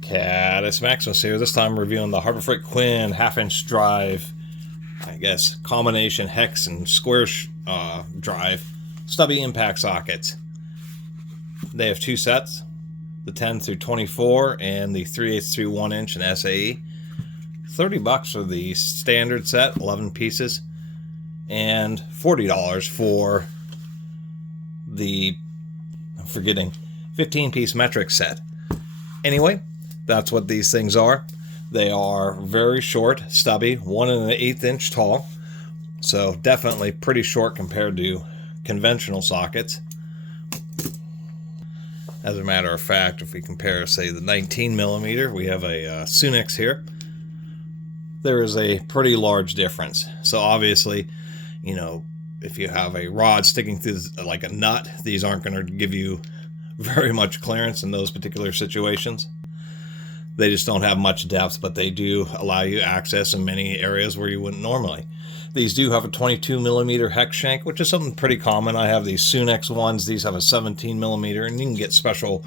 Catus Maximus here, this time reviewing the Harbor Freight Quinn half-inch drive, I guess, combination hex and square drive, stubby impact sockets. They have two sets, the 10 through 24 and the 3/8 through 1 inch in SAE. $30 for the standard set, 11 pieces, and $40 for the, I'm forgetting, 15-piece metric set. Anyway, that's what these things are. They are very short, stubby, 1 1/8 inch tall, so definitely pretty short compared to conventional sockets. As a matter of fact, if we compare, say, the 19mm, we have a Sunex here. There is a pretty large difference. So obviously, you know, if you have a rod sticking through like a nut, these aren't going to give you very much clearance in those particular situations. They just don't have much depth, but they do allow you access in many areas where you wouldn't normally. These do have a 22mm hex shank, which is something pretty common. I have these Sunex ones. These have a 17mm, and you can get special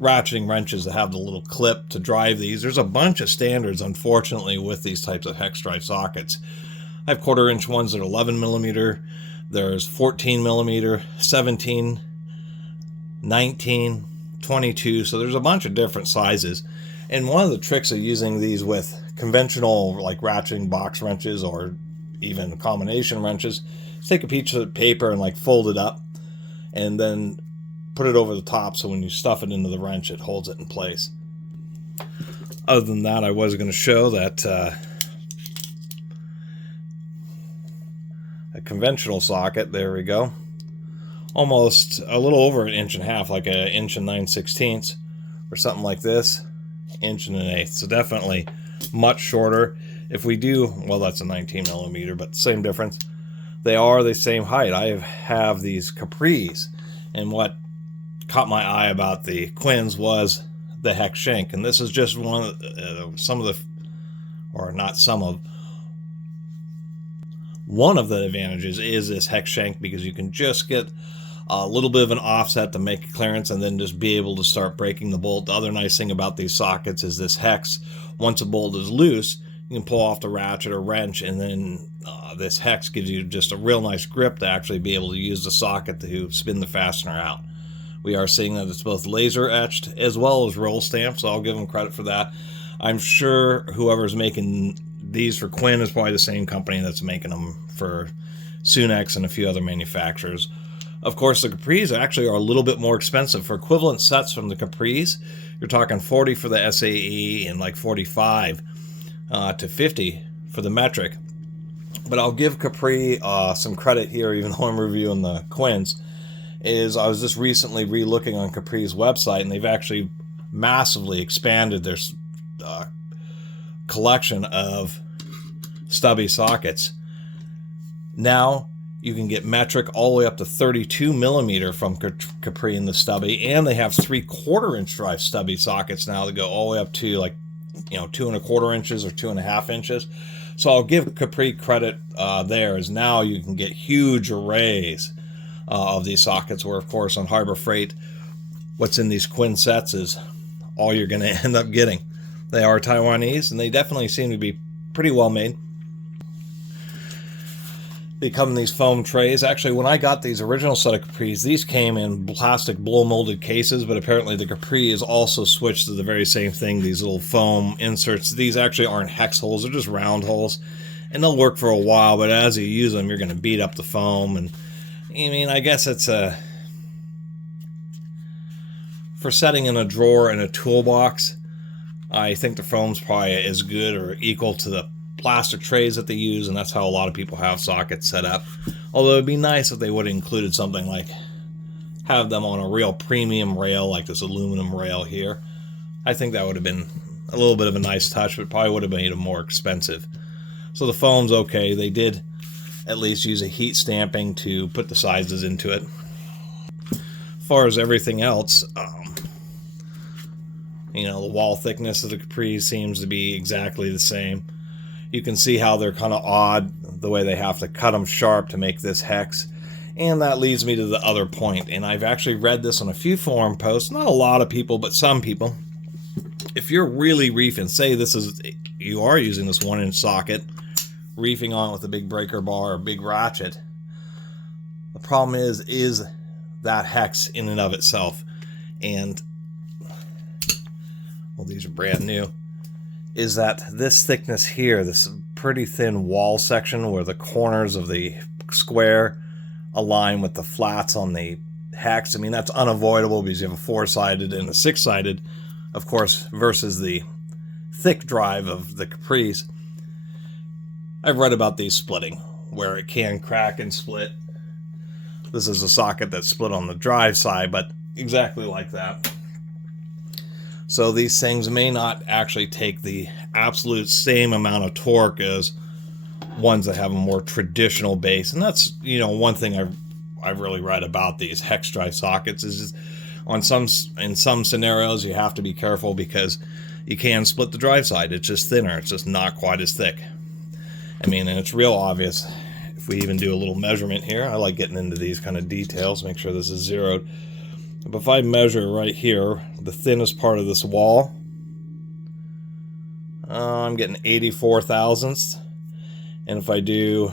ratcheting wrenches that have the little clip to drive these. There's a bunch of standards, unfortunately, with these types of hex drive sockets. I have 1/4 inch ones that are 11mm. There's 14mm, 17, 19, 22, so there's a bunch of different sizes. And one of the tricks of using these with conventional like ratcheting box wrenches or even combination wrenches is take a piece of paper and like fold it up and then put it over the top, so when you stuff it into the wrench it holds it in place. Other than that, I was going to show that a conventional socket, there we go, almost a little over 1.5 inches, like 1 9/16 inches, or something like this, 1 1/8 inches. So definitely much shorter. If we do, well, that's a 19mm, but same difference. They are the same height. I have these Capris, and what caught my eye about the Quinns was the hex shank, and this is just one of some of the, or not some of, one of the advantages is this hex shank, because you can just get a little bit of an offset to make a clearance and then just be able to start breaking the bolt. The other nice thing about these sockets is this hex, once a bolt is loose, you can pull off the ratchet or wrench, and then this hex gives you just a real nice grip to actually be able to use the socket to spin the fastener out. We are seeing that it's both laser etched as well as roll stamped, so I'll give them credit for that. I'm sure whoever's making these for Quinn is probably the same company that's making them for Sunex and a few other manufacturers. Of course, the Capris actually are a little bit more expensive. For equivalent sets from the Capris, you're talking $40 for the SAE and like $45 to $50 for the metric. But I'll give Capri some credit here, even though I'm reviewing the Quinns. Is I was just recently re-looking on Capri's website, and they've actually massively expanded their collection of stubby sockets. Now you can get metric all the way up to 32mm from Capri in the stubby, and they have 3/4 inch drive stubby sockets now that go all the way up to, like, 2 1/4 inches or 2.5 inches. So I'll give Capri credit there, as now you can get huge arrays of these sockets, where of course on Harbor Freight what's in these Quinn sets is all you're going to end up getting. They are Taiwanese, and they definitely seem to be pretty well made. They come in these foam trays. Actually, when I got these original set of Capris, these came in plastic blow molded cases, but apparently the Capri is also switched to the very same thing, these little foam inserts. These actually aren't hex holes, they're just round holes, and they'll work for a while, but as you use them you're going to beat up the foam. And I mean, I guess it's for setting in a drawer in a toolbox, I think the foam's probably as good or equal to the plastic trays that they use, and that's how a lot of people have sockets set up. Although it'd be nice if they would have included something like have them on a real premium rail, like this aluminum rail here. I think that would have been a little bit of a nice touch, but probably would have made them more expensive. So the foam's okay. They did at least use a heat stamping to put the sizes into it. As far as everything else, the wall thickness of the Capri seems to be exactly the same. You can see how they're kind of odd, the way they have to cut them sharp to make this hex. And that leads me to the other point, and I've actually read this on a few forum posts, not a lot of people, but some people. If you're really reefing, say you are using this 1-inch socket, reefing on with a big breaker bar or big ratchet, the problem is that hex in and of itself, and, well, these are brand new, is that this thickness here, this pretty thin wall section where the corners of the square align with the flats on the hex. I mean, that's unavoidable because you have a 4-sided and a 6-sided, of course, versus the thick drive of the Capris. I've read about these splitting, where it can crack and split. This is a socket that's split on the drive side, but exactly like that. So these things may not actually take the absolute same amount of torque as ones that have a more traditional base. And that's, one thing I've really read about these hex drive sockets is in some scenarios you have to be careful because you can split the drive side. It's just thinner. It's just not quite as thick. I mean, and it's real obvious if we even do a little measurement here. I like getting into these kind of details, make sure this is zeroed. But if I measure right here, the thinnest part of this wall, I'm getting 84 thousandths. And if I do,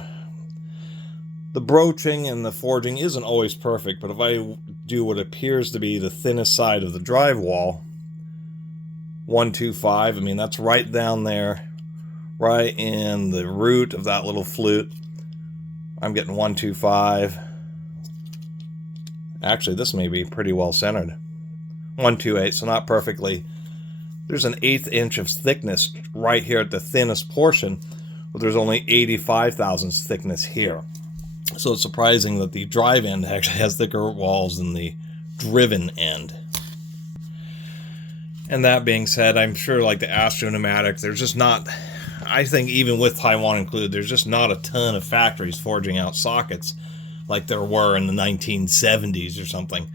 the broaching and the forging isn't always perfect, but if I do what appears to be the thinnest side of the drive wall, 125, I mean, that's right down there, right in the root of that little flute. I'm getting 125. Actually, this may be pretty well centered. 128, so not perfectly. There's an 1/8 inch of thickness right here at the thinnest portion, but there's only 85 thousandths thickness here. So it's surprising that the drive end actually has thicker walls than the driven end. And that being said, I'm sure like the Astro Pneumatic, there's just not, I think even with Taiwan included, there's just not a ton of factories forging out sockets like there were in the 1970s or something.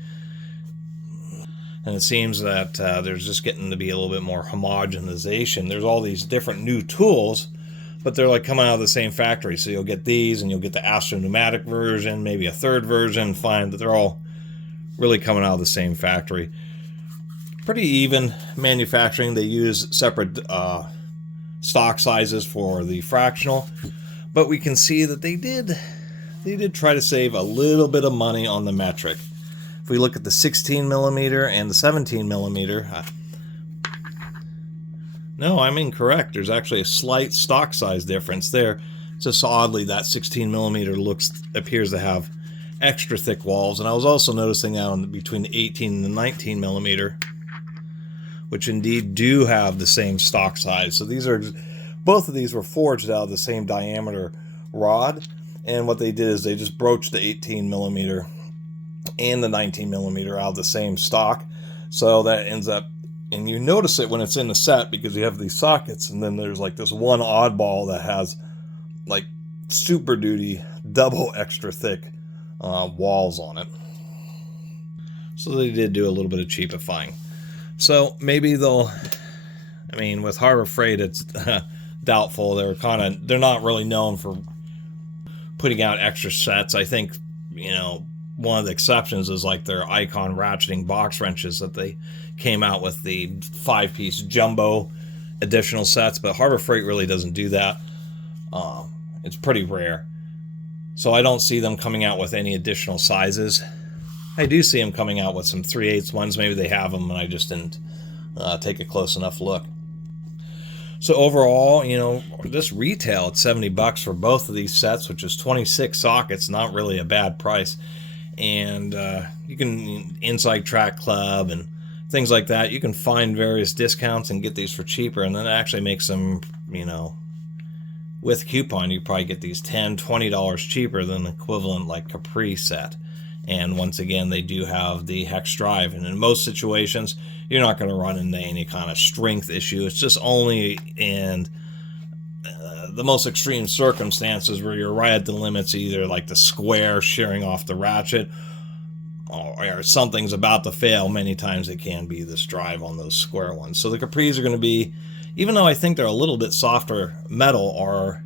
And it seems that there's just getting to be a little bit more homogenization. There's all these different new tools, but they're like coming out of the same factory. So you'll get these and you'll get the Astro Pneumatic version, maybe a third version, find that they're all really coming out of the same factory. Pretty even manufacturing. They use separate stock sizes for the fractional, but we can see that they did try to save a little bit of money on the metric. If we look at the 16 millimeter and the 17 millimeter, no, I'm incorrect. There's actually a slight stock size difference there. Just oddly, that 16 millimeter appears to have extra thick walls, and I was also noticing that on between the 18 and the 19 millimeter, which indeed do have the same stock size. So both of these were forged out of the same diameter rod, and what they did is they just broached the 18 millimeter and the 19 millimeter out of the same stock. So that ends up, and you notice it when it's in the set because you have these sockets, and then there's like this one oddball that has like Super Duty double extra thick walls on it. So they did do a little bit of cheapifying. So maybe they'll, I mean, with Harbor Freight, it's doubtful. They're not really known for putting out extra sets. I think, one of the exceptions is like their Icon ratcheting box wrenches that they came out with the 5-piece jumbo additional sets, but Harbor Freight really doesn't do that. It's pretty rare. So I don't see them coming out with any additional sizes. I do see them coming out with some 3/8 ones. Maybe they have them and I just didn't take a close enough look. So overall, this retail at 70 bucks for both of these sets, which is 26 sockets, not really a bad price. And you can, Inside Track Club and things like that, you can find various discounts and get these for cheaper, and then it actually makes them, with coupon, you probably get these $10, $20 cheaper than the equivalent like Capri set. And once again, they do have the hex drive, and in most situations, you're not going to run into any kind of strength issue. It's just only in the most extreme circumstances where you're right at the limits, either like the square shearing off the ratchet or something's about to fail. Many times it can be this drive on those square ones. So the Capris are going to be, even though I think they're a little bit softer metal, are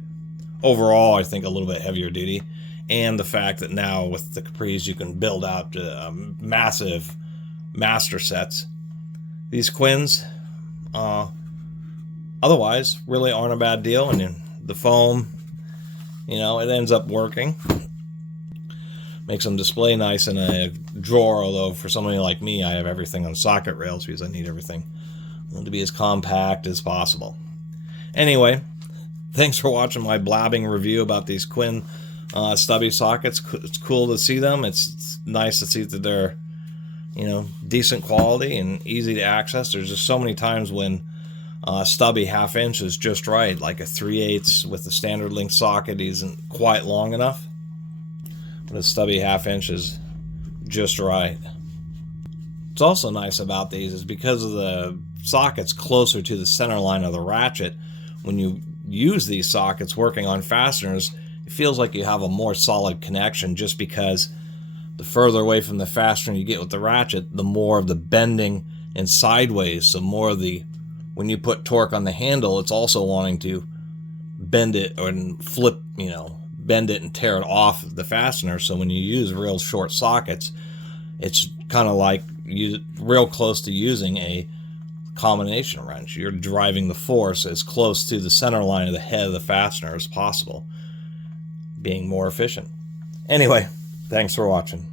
overall I think a little bit heavier duty. and the fact that now with the Capris you can build out massive master sets. These Quinns, otherwise, really aren't a bad deal, and the foam, it ends up working. Makes them display nice in a drawer, although for somebody like me, I have everything on socket rails because I need everything to be as compact as possible. Anyway, thanks for watching my blabbing review about these Quinn Stubby sockets. It's cool to see them. It's nice to see that they're, decent quality and easy to access. There's just so many times when Stubby 1/2 inch is just right, like a 3/8 with the standard length socket isn't quite long enough. But a Stubby 1/2 inch is just right. What's also nice about these is because of the sockets closer to the center line of the ratchet, when you use these sockets working on fasteners, it feels like you have a more solid connection, just because the further away from the fastener you get with the ratchet, the more of the bending and sideways. So more of the, when you put torque on the handle, it's also wanting to bend it or flip, bend it and tear it off the fastener. So when you use real short sockets, it's kind of like real close to using a combination wrench. You're driving the force as close to the center line of the head of the fastener as possible, being more efficient. Anyway, thanks for watching.